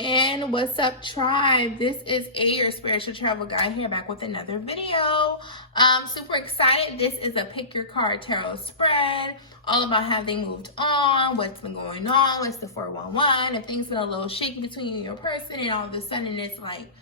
And what's up, tribe? This is your spiritual travel guide here, back with another video. Super excited. This is a pick your card tarot spread, all about how they moved on, what's been going on, what's the 411, if things been a little shaky between you and your person, and all of a sudden it's like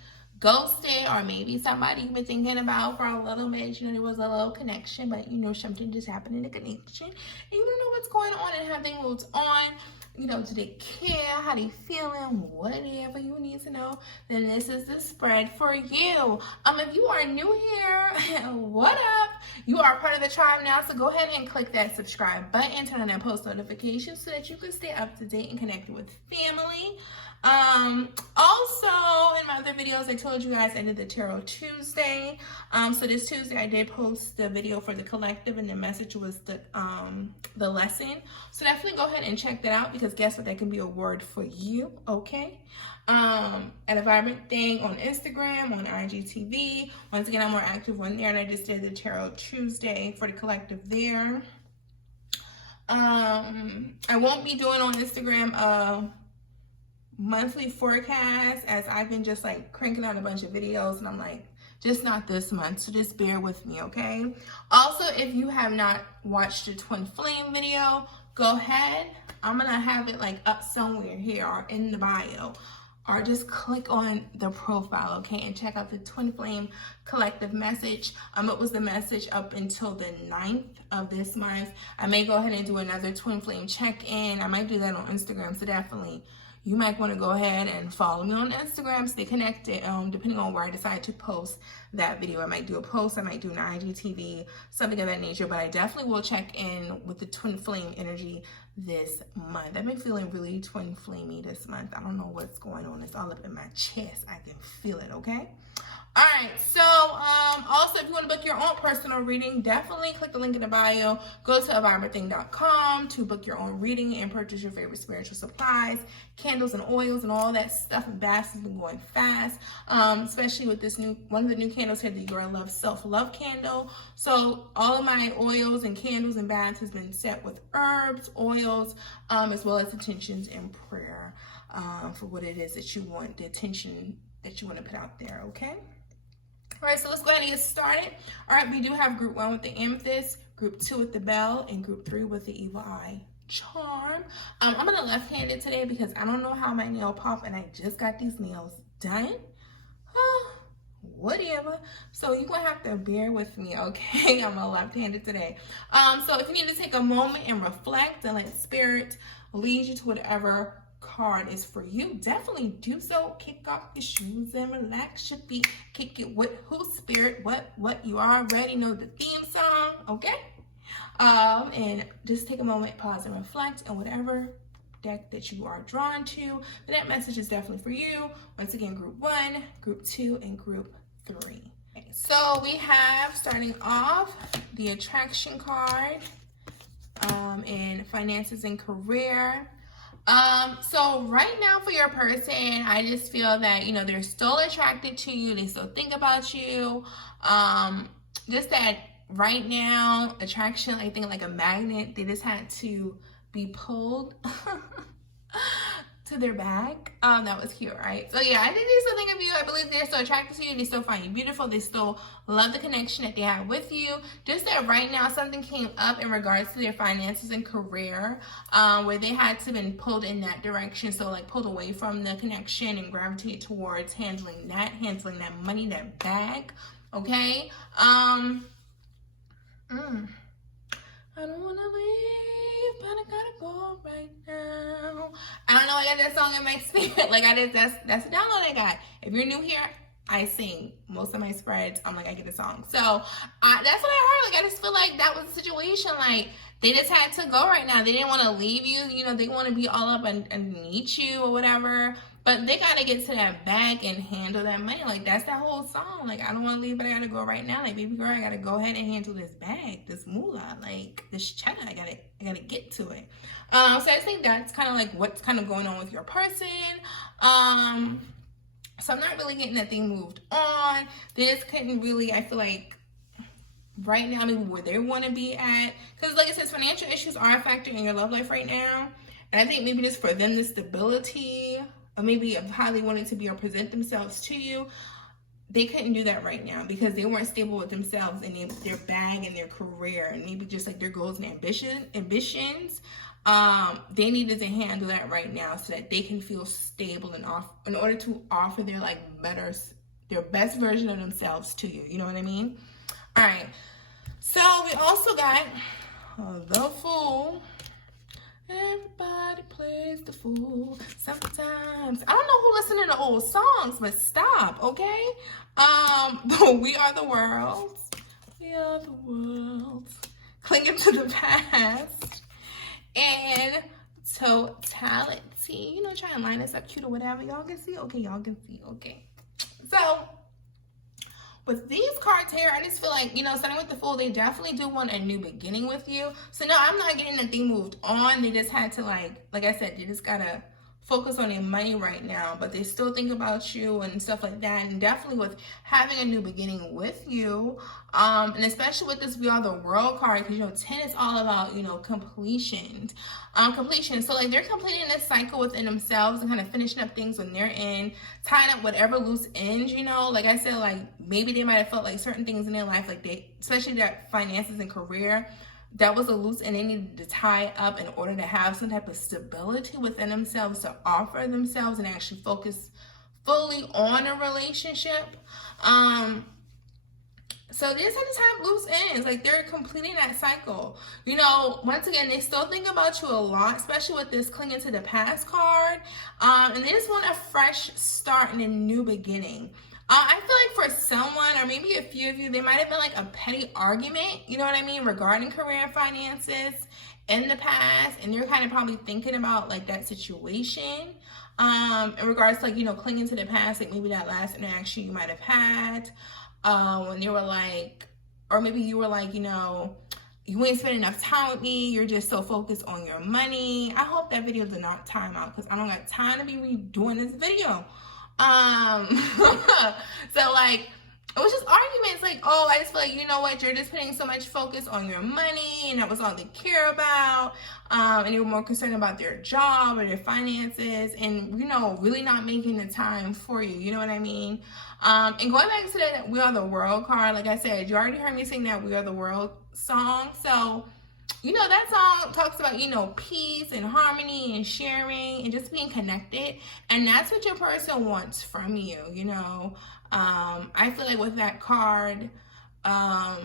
ghosted, or maybe somebody you've been thinking about for a little bit. You know, there was a little connection, but you know, something just happened in the connection, and you don't know what's going on and how they moved on. You know, do they care? How they feeling? Whatever you need to know, then this is the spread for you. If you are new here, what up? You are part of the tribe now, so go ahead and click that subscribe button, turn on that post notifications so that you can stay up to date and connected with family. Also, in my other videos, I told you guys I did the Tarot Tuesday. So this Tuesday I did post the video for the collective, and the message was the lesson. So definitely go ahead and check that out, because guess what? That can be a word for you, okay? At A Vibrant Thang on Instagram, on IGTV. Once again, I'm more active on there, and I just did the Tarot Tuesday for the collective there. I won't be doing on Instagram monthly forecast, as I've been just like cranking out a bunch of videos, and I'm like, just not this month, so just bear with me, okay? Also, if you have not watched the twin flame video, go ahead. I'm gonna have it like up somewhere here or in the bio, or just click on the profile, okay, and check out the twin flame collective message. It was the message up until the 9th of this month. I may go ahead and do another twin flame check-in. I might do that on Instagram, so definitely you might want to go ahead and follow me on Instagram, stay connected, depending on where I decide to post that video. I might do a post, I might do an IGTV, something of that nature, but I definitely will check in with the twin flame energy this month. I've been feeling really twin flamey this month. I don't know what's going on. It's all up in my chest. I can feel it, okay? All right, so also, if you want to book your own personal reading, definitely click the link in the bio. Go to avibrantthang.com to book your own reading and purchase your favorite spiritual supplies, candles and oils and all that stuff. And baths has been going fast, especially with this one of the new candles here, the Your Love Self-Love candle. So all of my oils and candles and baths has been set with herbs, oils, as well as intentions and prayer for what it is that you want, the attention that you want to put out there, okay? All right, so let's go ahead and get started. All right, we do have group 1 with the amethyst, group 2 with the bell, and group 3 with the evil eye charm. I'm gonna left-handed today because I don't know how my nail pop, and I just got these nails done. Whatever. So you're gonna have to bear with me, okay? I'm a left-handed today. So if you need to take a moment and reflect and let spirit lead you to whatever card is for you, definitely do so. Kick off your shoes and relax your feet. Kick it with who, spirit, what you already know the theme song, okay? And just take a moment, pause and reflect on whatever deck that you are drawn to. But that message is definitely for you. Once again, group 1, group 2, and group 3. Okay, so we have, starting off, the attraction card, and finances and career. So right now for your person, I just feel that, you know, they're still attracted to you. They still think about you. Just that right now, attraction, I think like a magnet, they just had to be pulled to their back. That was cute, right? So yeah, I think they still think of you. I believe they're still attracted to you. They still find you beautiful. They still love the connection that they have with you. Just that right now something came up in regards to their finances and career, where they had to been pulled in that direction. So like pulled away from the connection and gravitate towards handling that money, that bag. Okay. I don't wanna leave, but I gotta go right now. I don't know, I got that song in my spirit. Like that's a download I got. If you're new here, I sing most of my spreads. I'm like, I get a song. So that's what I heard. Like, I just feel like that was the situation. Like, they just had to go right now. They didn't want to leave you. You know, they want to be all up underneath you or whatever. But they got to get to that bag and handle that money. Like, that's that whole song. Like, I don't want to leave, but I got to go right now. Like, baby girl, I got to go ahead and handle this bag, this moolah, like, this cheddar. I got to get to it. So I just think that's kind of like what's kind of going on with your person. So I'm not really getting that thing moved on. This couldn't really, I feel like, right now, maybe where they want to be at. Because like I said, financial issues are a factor in your love life right now. And I think maybe just for them, the stability or maybe of how they wanted to be or present themselves to you, they couldn't do that right now because they weren't stable with themselves and their bag and their career and maybe just like their goals and ambitions. They needed to handle that right now so that they can feel stable and in order to offer their their best version of themselves to you. You know what I mean? All right. So we also got the Fool. Everybody plays the fool sometimes. I don't know who listening to old songs, but stop, okay? We are the world. We are the world. Clinging to the past. And totality. You know, try and line this up cute or whatever. Y'all can see? Okay, y'all can see. Okay. So, with these cards here, I just feel like, you know, starting with the Fool, they definitely do want a new beginning with you. So, no, I'm not getting that they moved on. They just had to, like I said, they just got to focus on their money right now. But they still think about you and stuff like that. And definitely with having a new beginning with you. And especially with this We Are the World card, because, you know, 10 is all about, you know, completion. So, like, they're completing this cycle within themselves and kind of finishing up things when they're in, tying up whatever loose ends, you know. Like I said, like, maybe they might have felt like certain things in their life, like especially their finances and career, that was a loose end they needed to tie up in order to have some type of stability within themselves to offer themselves and actually focus fully on a relationship. So they just had to tie up loose ends. Like, they're completing that cycle. You know, once again, they still think about you a lot, especially with this clinging to the past card. And they just want a fresh start and a new beginning. I feel like for someone, or maybe a few of you, there might have been like a petty argument, you know what I mean, regarding career and finances in the past. And you're kind of probably thinking about like that situation in regards to, like, you know, clinging to the past, like maybe that last interaction you might have had. When they were like, or maybe you were like, you know, you ain't spending enough time with me. You're just so focused on your money. I hope that video did not time out because I don't got time to be redoing this video. So like, it was just arguments like, oh, I just feel like, you know what, you're just putting so much focus on your money and that was all they care about. And they were more concerned about their job or their finances and, you know, really not making the time for you. You know what I mean? And going back to that We Are the World card, like I said, you already heard me sing that We Are the World song. So, you know, that song talks about, you know, peace and harmony and sharing and just being connected. And that's what your person wants from you, you know. I feel like with that card, I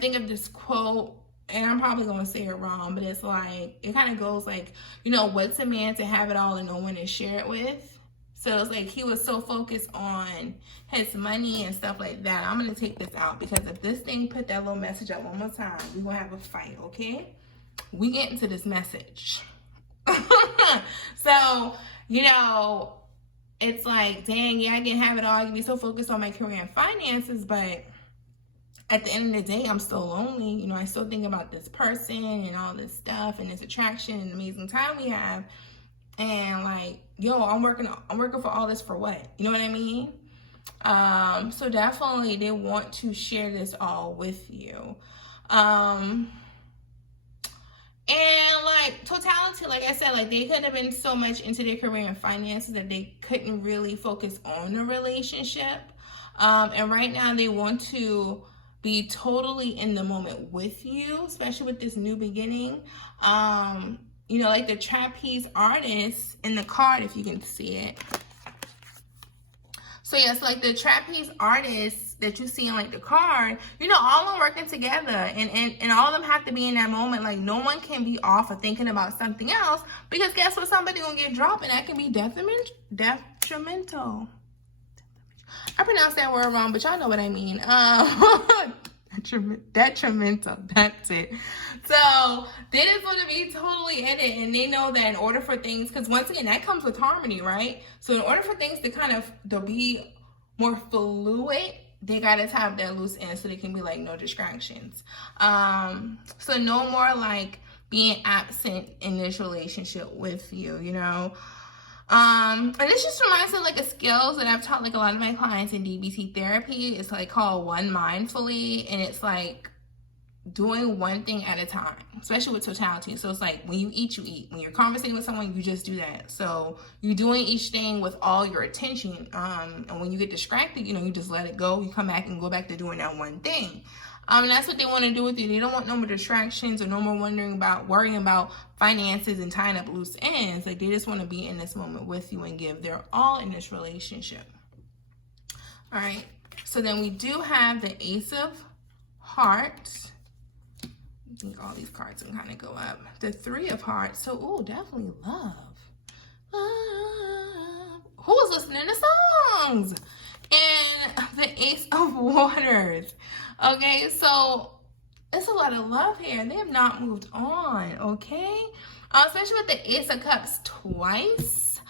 think of this quote, and I'm probably going to say it wrong, but it's like, it kind of goes like, you know, what's a man to have it all and no one to share it with? So it's like he was so focused on his money and stuff like that. I'm going to take this out because if this thing put that little message up one more time, we're going to have a fight, okay? We get into this message. So, you know, it's like, dang, yeah, I can have it all. I can be so focused on my career and finances, but at the end of the day, I'm still lonely. You know, I still think about this person and all this stuff and this attraction and amazing time we have. And like, yo, I'm working for all this for what? You know what I mean? So definitely they want to share this all with you. And like totality, like I said, like they could have been so much into their career and finances that they couldn't really focus on the relationship. And right now they want to be totally in the moment with you, especially with this new beginning. You know, like the trapeze artist in the card, if you can see it. So yes, like the trapeze artists that you see in like the card, you know, all of them working together and all of them have to be in that moment. Like no one can be off or thinking about something else because guess what? Somebody gonna get dropped and that can be detrimental. I pronounced that word wrong, but y'all know what I mean. Detrimental, that's it. So they just want to be totally in it, and they know that in order for things, because once again that comes with harmony, right? So in order for things to kind of to be more fluid, they gotta have that loose end so they can be like no distractions. So no more like being absent in this relationship with you, you know. And this just reminds me of like a skills that I've taught like a lot of my clients in DBT therapy. It's like called One Mindfully, and it's like doing one thing at a time, especially with totality. So it's like when you eat, you eat. When you're conversating with someone, you just do that. So you're doing each thing with all your attention. And when you get distracted, you just let it go. You come back and go back to doing that one thing. And that's what they want to do with you. They don't want no more distractions or no more worrying about finances and tying up loose ends. Like, they just want to be in this moment with you and give their all in this relationship. All right. So then we do have the Ace of Hearts. I think all these cards can kind of go up. The Three of Hearts. So, ooh, definitely love. Love. Who's listening to songs? And the Ace of Waters. Okay, so it's a lot of love here. They have not moved on, okay? Especially with the Ace of Cups twice.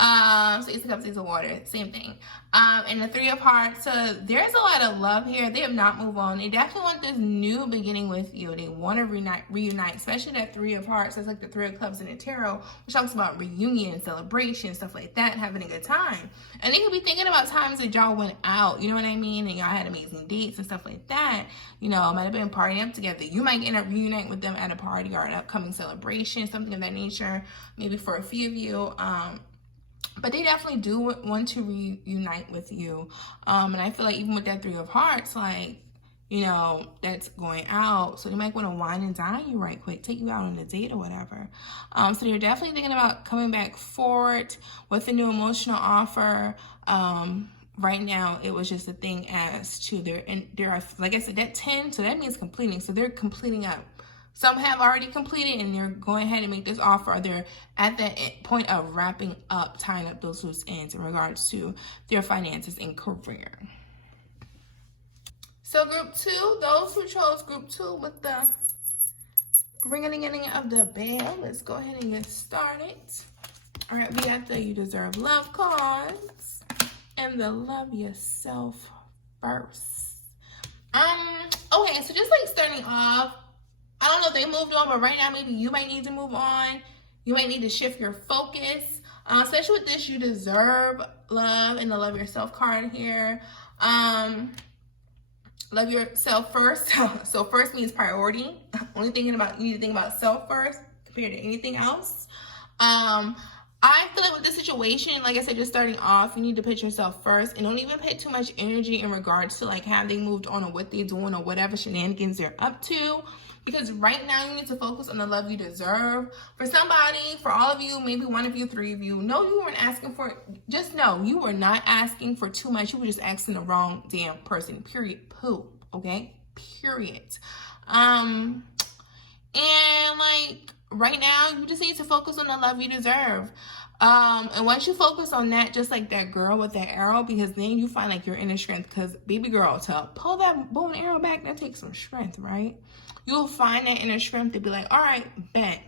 So Ace of Cups, Ace of Water, same thing. And the Three of Hearts. So there's a lot of love here. They have not moved on. They definitely want this new beginning with you. They want to reunite, especially that Three of Hearts. That's like the Three of Clubs in the tarot, which talks about reunion, celebration, stuff like that, having a good time. And they could be thinking about times that y'all went out, you know what I mean? And y'all had amazing dates and stuff like that. Might have been partying up together. You might end up reuniting with them at a party or an upcoming celebration, something of that nature, maybe for a few of you. But they definitely do want to reunite with you. And I feel like even with that Three of Hearts, like, that's going out. So they might want to wine and dine you right quick, take you out on a date or whatever. So you're definitely thinking about coming back forward with a new emotional offer. Right now, it was just a thing as to like I said, that 10, so that means completing. So they're completing up. Some have already completed and they're going ahead and make this offer. Or they're at that point of wrapping up, tying up those loose ends in regards to their finances and career. So group 2, those who chose group 2 with the ring-a-ding of the bell, let's go ahead and get started. All right, we got the You Deserve Love cards and the Love Yourself First. Okay, so just like starting off, I don't know if they moved on, but right now maybe you might need to move on. You might need to shift your focus, especially with this You Deserve Love and the Love Yourself card here. Love yourself first. So first means priority. You need to think about self first compared to anything else. I feel like with this situation, like I said, just starting off, you need to put yourself first and don't even put too much energy in regards to like have they moved on or what they're doing or whatever shenanigans they're up to. Because right now you need to focus on the love you deserve. For somebody, for all of you, maybe one of you, 3 of you, no, you weren't asking for it. Just know you were not asking for too much. You were just asking the wrong damn person. Period. Poo. Okay? Period. And like right now, you just need to focus on the love you deserve. And once you focus on that, just like that girl with that arrow, because then you find like your inner strength. Because baby girl, to pull that bow and arrow back, that takes some strength, right? You'll find that inner strength to be like, all right, bet.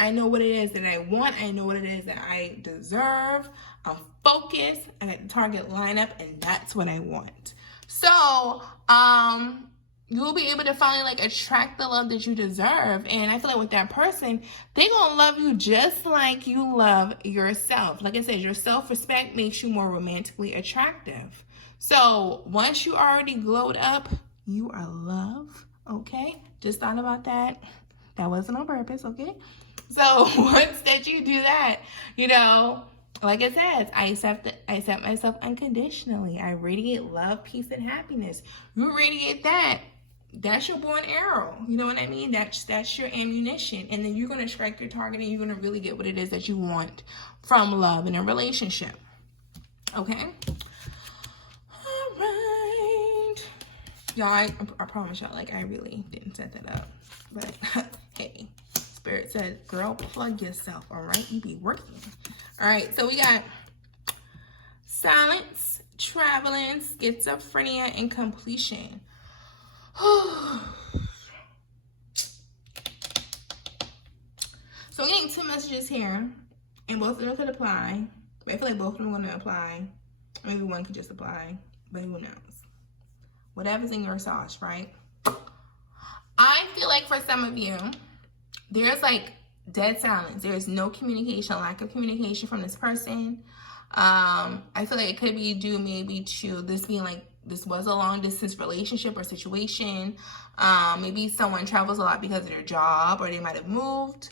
I know what it is that I want. I know what it is that I deserve. I'm focused. I got the target lineup, and that's what I want. So, you'll be able to finally like attract the love that you deserve. And I feel like with that person, they're gonna love you just like you love yourself. Like I said, your self-respect makes you more romantically attractive. So once you already glowed up, you are love. Okay, just thought about that. That wasn't on purpose, okay? So once that you do that, like I said, I accept myself unconditionally. I radiate love, peace, and happiness. You radiate that. That's your bow and arrow. You know what I mean? That's your ammunition. And then you're going to strike your target and you're going to really get what it is that you want from love in a relationship. Okay? All right. Y'all, I promise y'all, like, I really didn't set that up. But, hey, Spirit said, girl, plug yourself, all right? You be working. All right, so we got silence, traveling, schizophrenia, and completion. So I'm getting 2 messages here, and both of them could apply. But I feel like both of them are going to apply. Maybe one could just apply, but who knows? Whatever's in your sauce, right? I feel like for some of you, there's like dead silence. There's no communication, lack of communication from this person. I feel like it could be due maybe to this being like this was a long distance relationship or situation. Maybe someone travels a lot because of their job, or they might have moved.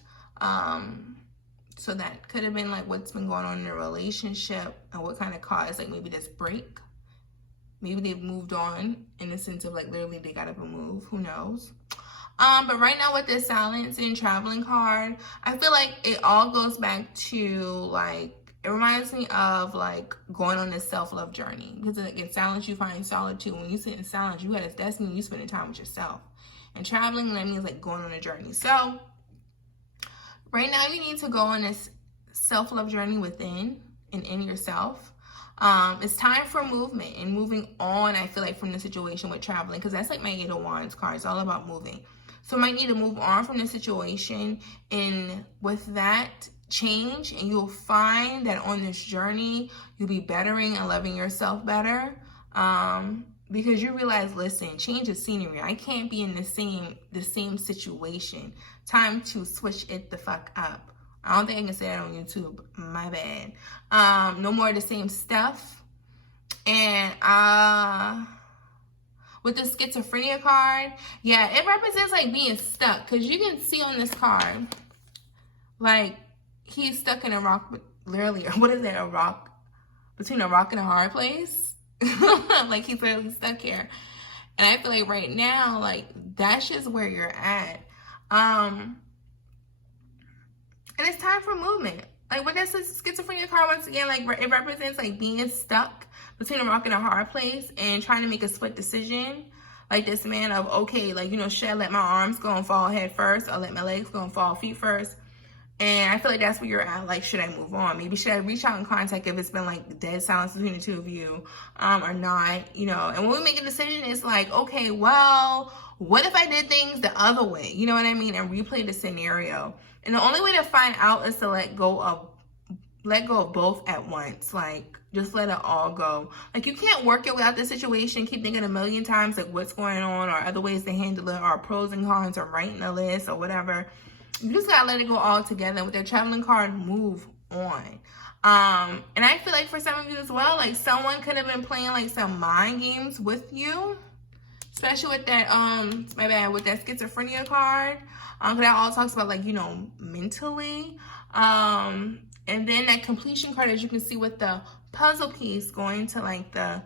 So that could have been like what's been going on in their relationship and what kind of caused like maybe this break. Maybe they've moved on in the sense of like literally they got up and move. Who knows? But right now with this silence and traveling card, I feel like it all goes back to like, it reminds me of like going on this self-love journey. Because like in silence, you find solitude. When you sit in silence, you had this destiny, you spending time with yourself. And traveling, that means like going on a journey. So right now you need to go on this self-love journey within and in yourself. It's time for movement and moving on, I feel like, from the situation with traveling. Because that's like my 8 of Wands card. It's all about moving. So you might need to move on from the situation, and with that change, and you'll find that on this journey, you'll be bettering and loving yourself better. Because you realize, listen, change of scenery. I can't be in the same situation. Time to switch it the fuck up. I don't think I can say that on YouTube. My bad. No more of the same stuff. And with the schizophrenia card, yeah, it represents like being stuck. Because you can see on this card, like, he's stuck in a rock, literally, what is it, a rock, between a rock and a hard place? Like, he's literally stuck here. And I feel like right now, like, that's just where you're at. And it's time for movement. Like, what that's the schizophrenia card, once again, like, it represents like being stuck between a rock and a hard place and trying to make a split decision. Like this man of, okay, like, you know, should I let my arms go and fall head first, or let my legs go and fall feet first? And I feel like that's where you're at. Like, should I move on? Maybe should I reach out and contact if it's been like dead silence between the two of you, or not, you know? And when we make a decision, it's like, okay, well, what if I did things the other way? You know what I mean? And replay the scenario. And the only way to find out is to let go of both at once. Like, just let it all go. Like, you can't work it without the situation. Keep thinking a million times like what's going on, or other ways to handle it, or pros and cons, or writing a list, or whatever. You just gotta let it go all together. With that traveling card, move on. And I feel like for some of you as well, like someone could have been playing like some mind games with you, especially with that my bad, with that schizophrenia card. Because that all talks about like, you know, mentally. And then that completion card, as you can see with the puzzle piece going to like the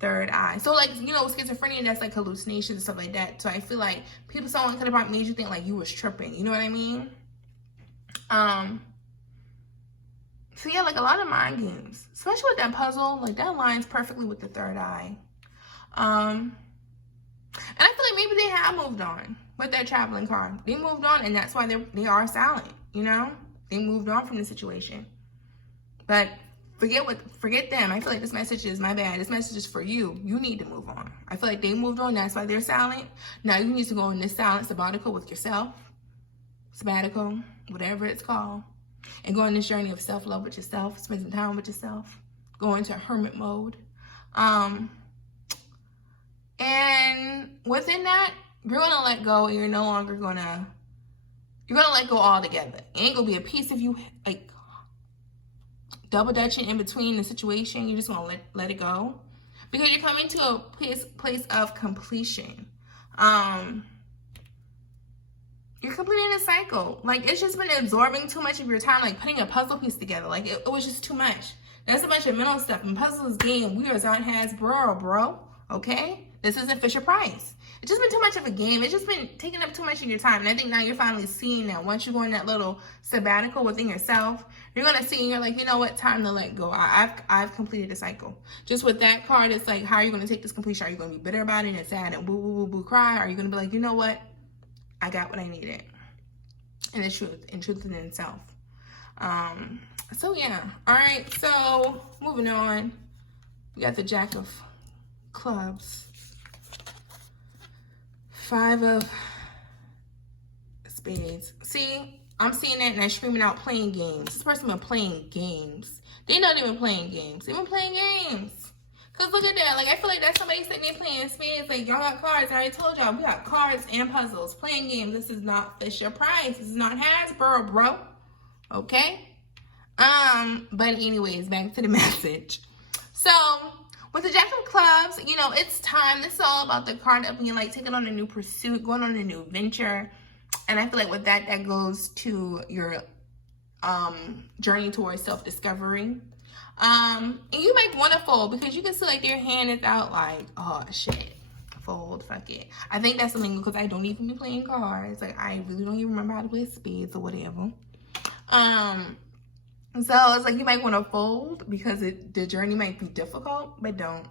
third eye. So like, you know, with schizophrenia, that's like hallucinations and stuff like that. So I feel like someone could have made you think like you was tripping. You know what I mean? So yeah, like a lot of mind games, especially with that puzzle, like that aligns perfectly with the third eye. And I feel like maybe they have moved on with that traveling card. They moved on, and that's why they are silent, you know? They moved on from the situation. But forget them. I feel like this message is, my bad, this message is for you. You need to move on. I feel like they moved on, that's why they're silent. Now you need to go on this silent sabbatical with yourself. Sabbatical, whatever it's called. And go on this journey of self-love with yourself, spend some time with yourself. Go into hermit mode. And within that, you're gonna let go, and you're no longer gonna, you're gonna let go altogether. It ain't gonna be a piece of you like double dutching in between the situation. You're just gonna let it go, because you're coming to a place of completion. You're completing a cycle. Like, it's just been absorbing too much of your time, like putting a puzzle piece together. Like, it was just too much. That's a bunch of mental stuff. And puzzles, game, wheels aren't Hasbro, bro. Okay? This isn't Fisher Price. It's just been too much of a game. It's just been taking up too much of your time. And I think now you're finally seeing that. Once you go in that little sabbatical within yourself, you're going to see, and you're like, you know what? Time to let go. I've completed the cycle. Just with that card, it's like, how are you going to take this completion? Are you going to be bitter about it and sad and boo, boo, boo, boo, cry? Or are you going to be like, you know what? I got what I needed. And the truth. And truth in itself. So, yeah. All right. So, moving on. We got the Jack of Clubs. 5 of Spades. See, I'm seeing that and I'm screaming out playing games. This person been playing games. They not even playing games. They've been playing games. Because look at that. Like, I feel like that's somebody sitting there playing spades. Like, y'all got cards. I already told y'all. We got cards and puzzles. Playing games. This is not Fisher Price. This is not Hasbro, bro. Okay? But anyways, back to the message. So, With the Jack of Clubs, you know, it's time. This is all about the card of being like taking on a new pursuit, going on a new venture. And I feel like with that, that goes to your journey towards self-discovery. And you might want to fold because you can see like their hand is out like, oh shit, fold, fuck it. I think that's something because I don't even be playing cards. Like I really don't even remember how to play spades or whatever. So it's like you might want to fold because the journey might be difficult, but don't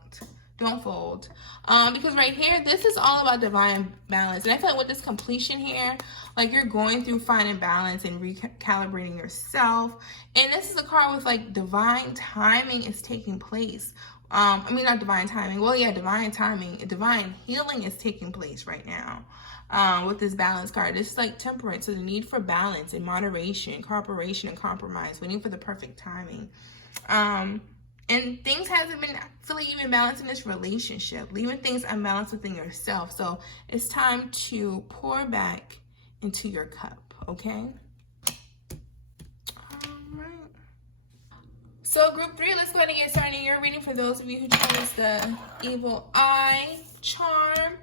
fold. Because right here, this is all about divine balance. And I feel like with this completion here, like you're going through finding balance and recalibrating yourself. And this is a card with like divine timing is taking place. I mean, not divine timing. Well, yeah, divine timing. Divine healing is taking place right now. With this balance card, this is like temperance, so the need for balance and moderation, cooperation and compromise, waiting for the perfect timing. And things hasn't been fully even balanced in this relationship, leaving things unbalanced within yourself. So it's time to pour back into your cup, okay? All right. So group 3, let's go ahead and get started. You're reading for those of you who chose the Evil Eye charm.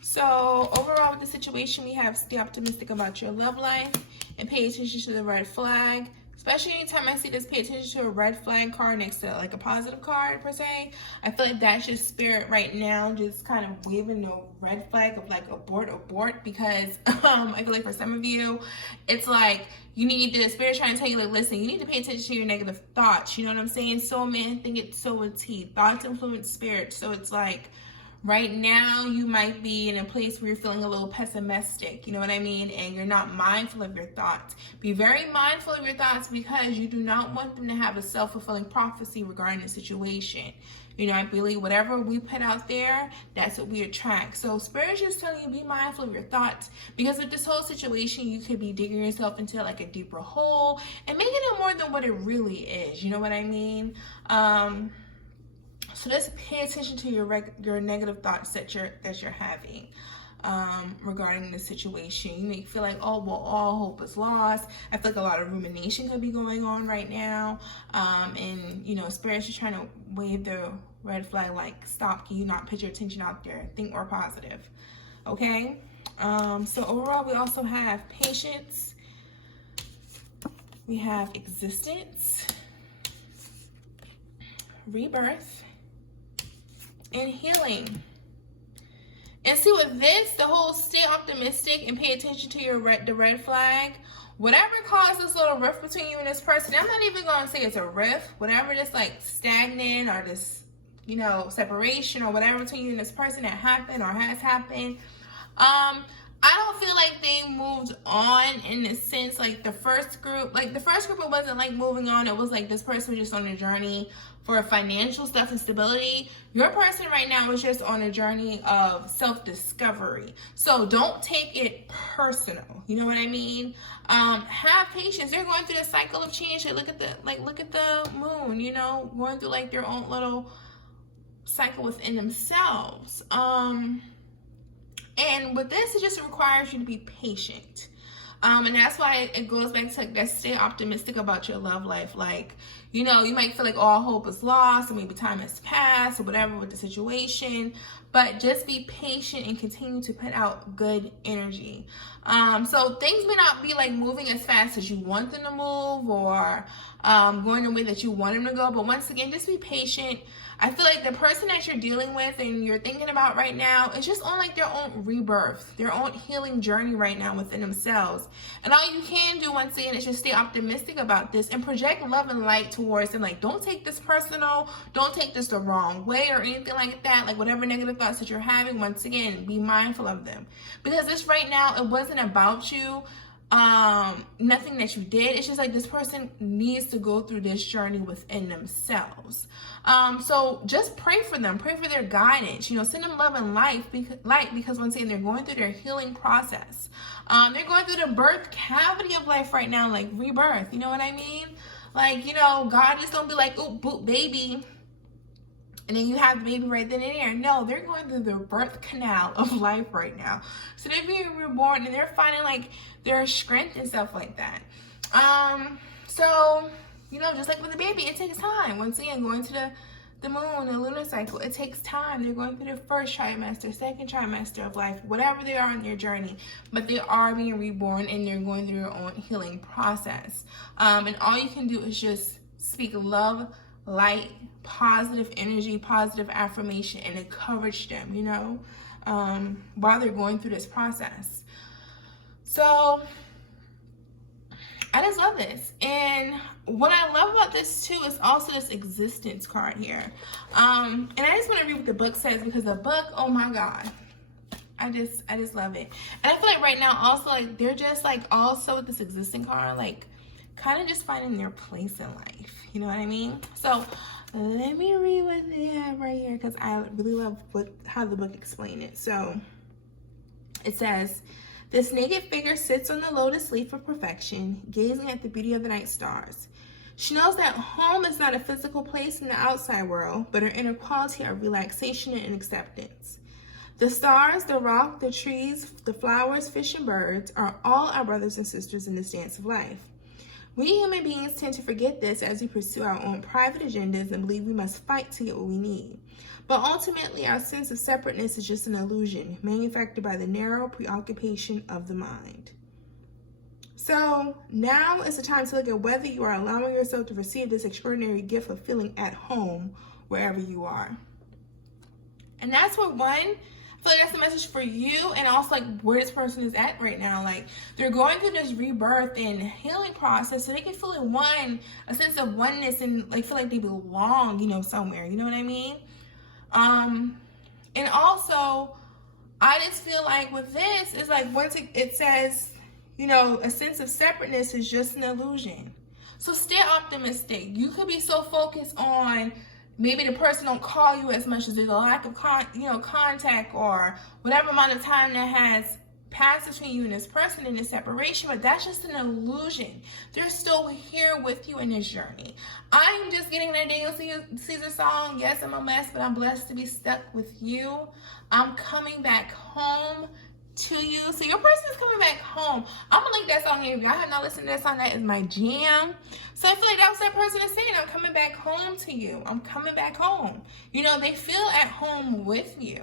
So overall with the situation, we have stay optimistic about your love life and pay attention to the red flag. Especially anytime I see this, pay attention to a red flag card next to like a positive card per se. I feel like that's just spirit right now, just kind of waving the red flag of like abort, because I feel like for some of you, it's like you need the spirit trying to tell you like, listen, you need to pay attention to your negative thoughts. You know what I'm saying? So man, think it's so with T. Thoughts influence spirit. So it's like, right now, you might be in a place where you're feeling a little pessimistic, you know what I mean? And you're not mindful of your thoughts. Be very mindful of your thoughts because you do not want them to have a self-fulfilling prophecy regarding the situation. You know, I believe whatever we put out there, that's what we attract. So Spirit is just telling you, be mindful of your thoughts because with this whole situation, you could be digging yourself into like a deeper hole and making it more than what it really is. You know what I mean? So just pay attention to your negative thoughts that you're having regarding the situation. You may feel like, oh, well, all hope is lost. I feel like a lot of rumination could be going on right now. And, you know, spirits are trying to wave the red flag like, stop, can you not put your attention out there? Think more positive, okay? So overall, we also have patience. We have existence, rebirth, and healing. And see with this, the whole stay optimistic and pay attention to the red flag. Whatever caused this little rift between you and this person, I'm not even going to say it's a rift. Whatever this like stagnant or this, you know, separation or whatever between you and this person that happened or has happened, I don't feel like they moved on in the sense like the first group, it wasn't like moving on. It was like this person was just on a journey for financial stuff and stability. Your person right now is just on a journey of self-discovery. So don't take it personal. You know what I mean? Have patience. They're going through a cycle of change. Look at the moon, you know, going through like their own little cycle within themselves. And with this, it just requires you to be patient. And that's why it goes back to like that stay optimistic about your love life. Like, you know, you might feel like all hope is lost or maybe time has passed or whatever with the situation, but just be patient and continue to put out good energy. So things may not be like moving as fast as you want them to move or going the way that you want them to go. But once again, just be patient. I feel like the person that you're dealing with and you're thinking about right now is just on like their own rebirth, their own healing journey right now within themselves. And all you can do once again is just stay optimistic about this and project love and light towards them. Like, don't take this personal, don't take this the wrong way or anything like that. Like whatever negative thoughts that you're having, once again, be mindful of them. Because this right now, it wasn't about you. Nothing that you did. It's just like this person needs to go through this journey within themselves. So just pray for them, pray for their guidance, you know, send them love and light because once again, they're going through their healing process. They're going through the birth cavity of life right now, like rebirth, you know what I mean? Like, you know, God just don't be like, oh, boop, baby, and then you have the baby right then and there. No, they're going through the birth canal of life right now. So they're being reborn and they're finding like their strength and stuff like that. So, you know, just like with the baby, it takes time. Once again, going to the moon, the lunar cycle, it takes time. They're going through their first trimester, second trimester of life, whatever they are in their journey, but they are being reborn and they're going through their own healing process. And all you can do is just speak love, light, positive energy, positive affirmation, and encourage them, you know, while they're going through this process. So I just love this. And what I love about this too is also this existence card here. And I just want to read what the book says, because the book, oh my God, I just love it. And I feel like right now also, like, they're just like also with this existing card, like kind of just finding their place in life. You know what I mean? So let me read what they have right here, because I really love how the book explained it. So it says, this naked figure sits on the lotus leaf of perfection, gazing at the beauty of the night stars. She knows that home is not a physical place in the outside world, but her inner quality of relaxation and acceptance. The stars, the rock, the trees, the flowers, fish, and birds are all our brothers and sisters in this dance of life. We human beings tend to forget this as we pursue our own private agendas and believe we must fight to get what we need. But ultimately, our sense of separateness is just an illusion, manufactured by the narrow preoccupation of the mind. So now is the time to look at whether you are allowing yourself to receive this extraordinary gift of feeling at home wherever you are. And that's what I feel like that's the message for you, and also like where this person is at right now. Like, they're going through this rebirth and healing process, so they can feel a sense of oneness, and like feel like they belong, you know, somewhere. You know what I mean? And also, I just feel like with this, it's like once it says, you know, a sense of separateness is just an illusion. So stay optimistic. You could be so focused on maybe the person don't call you as much, as there's a lack of contact, or whatever amount of time that has passed between you and this person in this separation, but that's just an illusion. They're still here with you in this journey. I'm just getting that Daniel Caesar song. Yes, I'm a mess, but I'm blessed to be stuck with you. I'm coming back home to you. So your person is coming back home. I'm gonna link that song here. If y'all have not listened to that song, that is my jam. So I feel like that's what that person is saying. I'm coming back home to you. I'm coming back home. You know, they feel at home with you.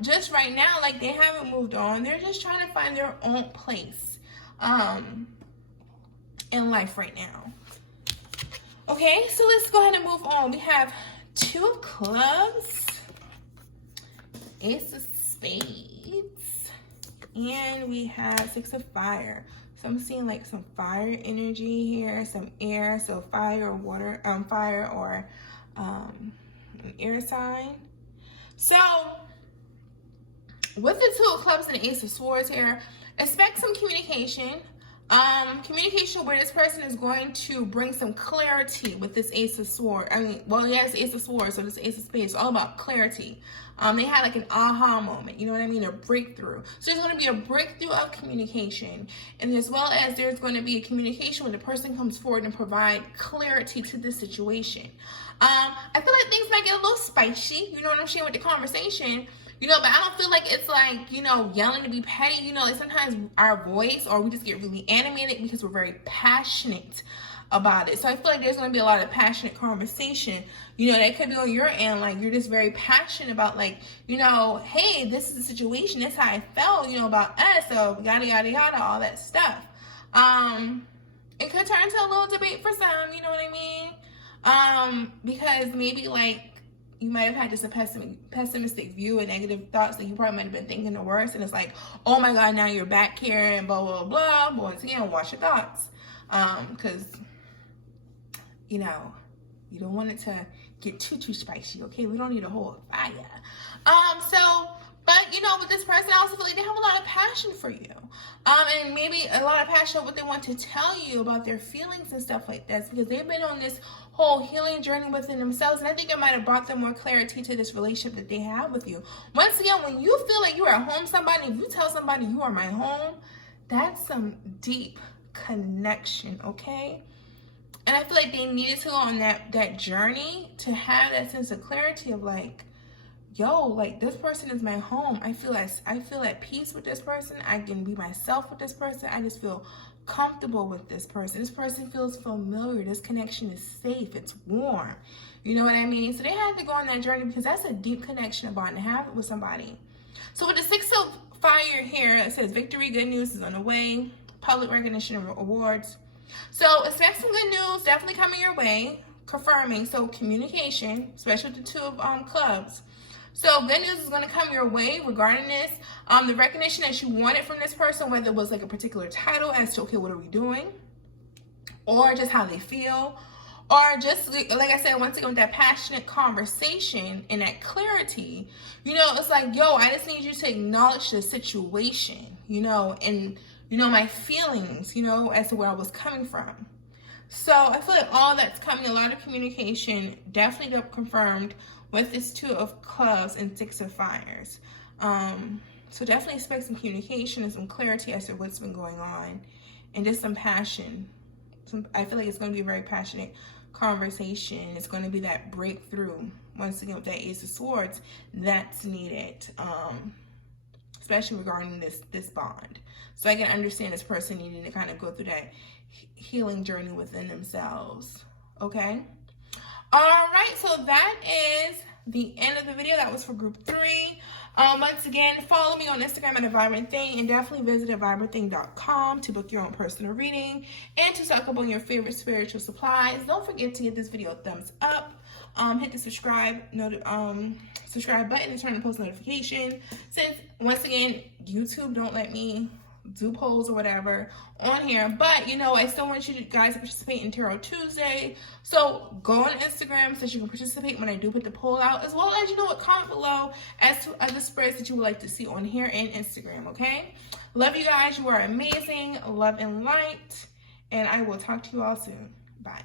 Just right now, like, they haven't moved on. They're just trying to find their own place in life right now. Okay, so let's go ahead and move on. We have 2 of clubs, Ace of spades, and we have 6 of fire. So I'm seeing like some fire energy here, some air, so fire or water, fire or an air sign. So with the 2 of clubs and the Ace of swords here, expect some communication. Communication where this person is going to bring some clarity with this Ace of swords. Yes, Ace of swords, so this Ace of spades, it's all about clarity. They had like an aha moment, you know what I mean? A breakthrough. So there's going to be a breakthrough of communication, and as well as there's going to be a communication when the person comes forward and provide clarity to the situation. I feel like things might get a little spicy, you know what I'm saying, with the conversation. You know, but I don't feel like it's like, you know, yelling to be petty. You know, like sometimes our voice, or we just get really animated because we're very passionate about it. So I feel like there's going to be a lot of passionate conversation. You know, that could be on your end. Like, you're just very passionate about, like, you know, hey, this is the situation. This is how I felt, you know, about us. So yada, yada, yada, all that stuff. It could turn into a little debate for some, you know what I mean? Because maybe, like, you might have had just a pessimistic view and negative thoughts that you probably might have been thinking the worst. And it's like, oh my God, now you're back here and blah, blah, blah. But once again, watch your thoughts. Because, you know, you don't want it to get too spicy, okay? We don't need a whole fire. But, you know, with this person, I also feel like they have a lot of passion for you. And maybe a lot of passion on what they want to tell you about their feelings and stuff like that, because they've been on this whole healing journey within themselves. And I think it might have brought them more clarity to this relationship that they have with you. Once again, when you feel like you are at home somebody, if you tell somebody you are my home, that's some deep connection, okay? And I feel like they needed to go on that journey to have that sense of clarity of like, yo, like, this person is my home. I feel at peace with this person. I can be myself with this person. I just feel comfortable with this person. This person feels familiar. This connection is safe. It's warm. You know what I mean? So they had to go on that journey because that's a deep connection and bond to have with somebody. So with the 6 of Fire here, it says victory, good news is on the way, public recognition and awards. So expect some good news definitely coming your way, confirming. So communication, especially with the 2 of clubs. So good news is going to come your way regarding this. The recognition that you wanted from this person, whether it was like a particular title as to, okay, what are we doing? Or just how they feel. Or just, like I said, once again, with that passionate conversation and that clarity, you know, it's like, yo, I just need you to acknowledge the situation, you know, and, you know, my feelings, you know, as to where I was coming from. So I feel like all that's coming, a lot of communication, definitely confirmed with this 2 of Clubs and 6 of Fires. So definitely expect some communication and some clarity as to what's been going on, and just some passion. I feel like it's going to be a very passionate conversation. It's going to be that breakthrough, once again, with that Ace of Swords, that's needed, especially regarding this bond. So I can understand this person needing to kind of go through that healing journey within themselves. Okay? All right, so that is the end of the video. That was for group 3. Once again, follow me on Instagram at A Vibrant Thang, and definitely visit avibrantthang.com to book your own personal reading and to stock up on your favorite spiritual supplies. Don't forget to give this video a thumbs up. Hit the subscribe button and turn on post notification. Since, once again, YouTube don't let me do polls or whatever on here, but you know, I still want you guys to participate in Tarot Tuesday. So go on Instagram so you can participate when I do put the poll out, as well as, you know what, comment below as to other spreads that you would like to see on here and Instagram. Okay, love you guys, you are amazing, love and light, and I will talk to you all soon. Bye.